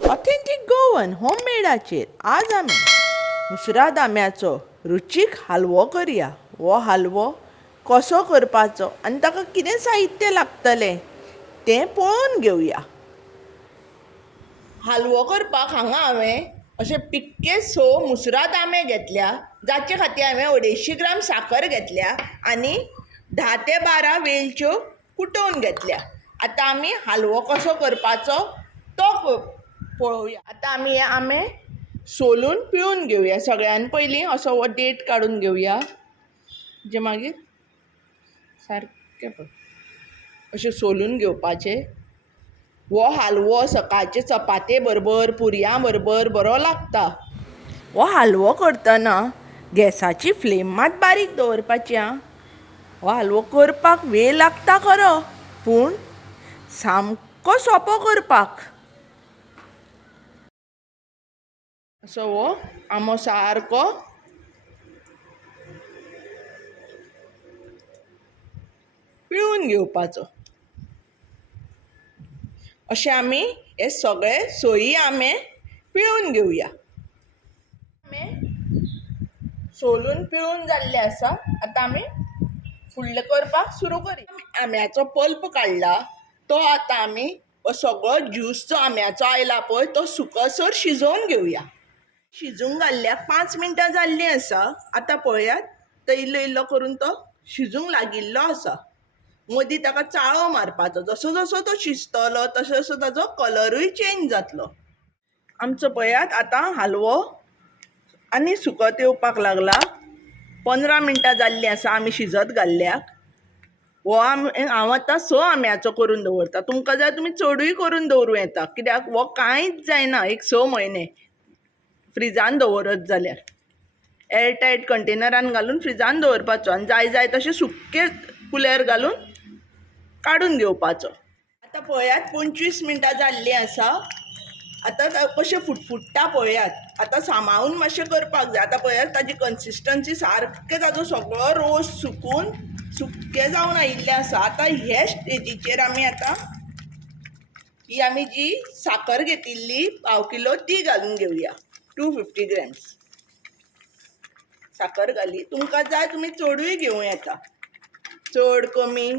ऑथेंटीक गोवन होममेडाचेर आज आमी मुसराद आंब्याचो रुचीक हालवो करया. हो हालवो कसो करपाचो आनी ताका कितें साहित्य लागतलें तें पळोवन घेवया. हालवो करपाक हांगा हांवें अशे पिक्के मुसराद आंबे घेतल्या, जाचे खातीर हांवें 250 ग्राम साकर घेतल्या आनी 10 ते 12 वेलच्यो कुटोवन घेतल्या. आतां आमी हालवो कसो करपाचो तो पळोवया. आतां आमी हे आंबे सोलून पिळून घेवया. सगळ्यान पयलीं असो हो देठ काडून घेवया, जे मागीर सारके अशें सोलून घेवपाचे. हो हालवो सकाळचे चपाते बरोबर पुरयां बरोबर बरो लागता. हो हालवो करतना गॅसाची फ्लेम मात बारीक दवरपाची आं. हो हालवो करपाक वेळ लागता खरो, पूण सामको सोंपो करपाक. असो हो आंबो सारको पिळून घेवपाचो. अशें आमी हे सगळे सोयी आंबे पिळून घेवया. सोलून पिळून जाल्ले आसा. आतां आमी फुडलें करपाक सुरू करया. आंब्याचो पल्प काडला तो आतां आमी हो सगळो ज्यूस जो आंब्याचो आयला पळय तो सुकसर शिजोवन घेवया. शिजूंक घाल्ल्याक 5 मिनटां जाल्लीं आसा. आतां पळयात, तो इल्लो इल्लो करून तो शिजूंक लागिल्लो आसा. मदीं ताका चाळो मारपाचो. जसो जसो तो शिजतलो तसो तसो ताजो कलरूय चेंज जातलो. आमचो पळयात आतां हालवो आनी सुकत येवपाक लागला. 15 मिनटां जाल्लीं आसा आमी शिजत घाल्ल्याक. हो हांव आतां 6 आंब्याचो करून दवरता. तुमकां जाय तुमी चडूय करून दवरूं येता, कित्याक हो कांयच जायना. एक 6 म्हयने फ्रिजान दवरत जाल्यार एअरटायट कंटेनरान घालून फ्रिजान दवरपाचो आनी जाय जाय तशें सुक्के कुलेर घालून काडून घेवपाचो. आतां पळयात 25 मिनटां जाल्लीं आसा. आतां कशें फुटफुट्टा पळयात. आतां सांबाळून मातशें करपाक जाय. आतां पळयात ताजी कन्सिस्टन्सी सारकें ताजो सगळो रोस सुकून सुक्कें जावन आयिल्लें आसा. आतां हे स्टेजीचेर आमी आतां ही आमी जी साकर घेतिल्ली 1/2 किलो ती घालून घेवया. 250 ग्रॅम्स साकर घाली. तुमकां जाय तुमी चडूय घेवं येता. चड कमी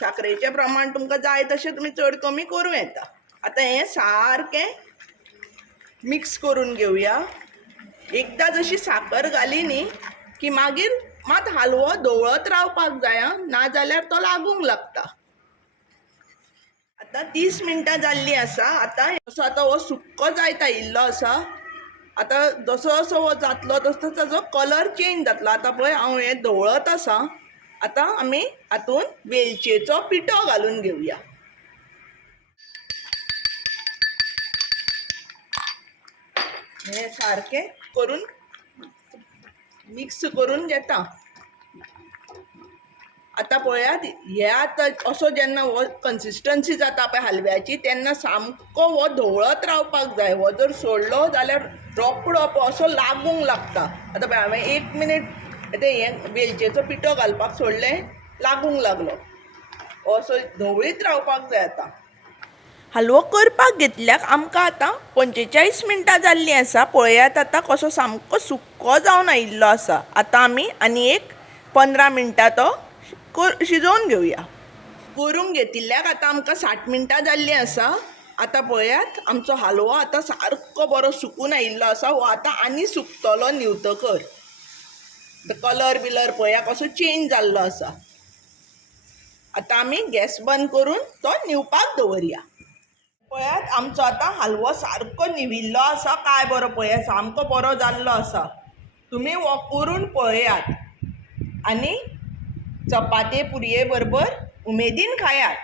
साकरेचें प्रमाण तुमकां जाय तशें तुमी चड कमी करूं येता. आतां हें सारकें मिक्स करून घेवया. एकदां जशी साकर घाली न्ही की मागीर मात हालवो धवळत रावपाक जाय, नाजाल्यार तो लागूंक लागता. आतां 30 मिनटां जाल्लीं आसा. आतां हो सुक्को जायत आयिल्लो आसा. आतां जसो जसो हो जातलो तसो ताजो कलर चेंज जातलो. आतां पळय हांव हें धवळत आसा. आतां आमी हातून वेलचेचो पिठो घालून घेवया. हें सारकें करून मिक्स करून घेता. आतां पळयात, हे आतां असो जेन्ना हो कन्सिस्टन्सी जाता पळय हालव्याची तेन्ना सामको हो धवळत रावपाक जाय. हो जर सोडलो जाल्यार रोकडो असो लागूंक लागता. आतां पळय हांवें 1 मिनीट हें वेलचेचो पिठो घालपाक सोडलें, लागूंक लागलो. हो असो धवळीत रावपाक जाय. आतां हालवो करपाक घेतल्याक आमकां आतां 45 मिनटां जाल्लीं आसा. पळयात आतां कसो सामको सुक्को जावन आयिल्लो आसा. आतां आमी आनी एक 15 मिनटां तो शिजोवन घेवया. करून घेतिल्ल्याक आतां आमकां 60 मिनटां जाल्लीं आसा. आतां पळयात आमचो हालवो आतां सारको बरो सुकून आयिल्लो आसा. हो आतां आनी सुकतलो न्हिवतकर. कलर बिलर पळया कसो चेंज जाल्लो आसा. आतां आमी गॅस बंद करून तो न्हिवपाक दवरया. पळयात आमचो आतां हालवो सारको न्हिविल्लो आसा. काय बरो पळयात सामको बरो जाल्लो आसा. तुमी हो करून पळयात आनी चपाते पुरये बरोबर उमेदीन खायात.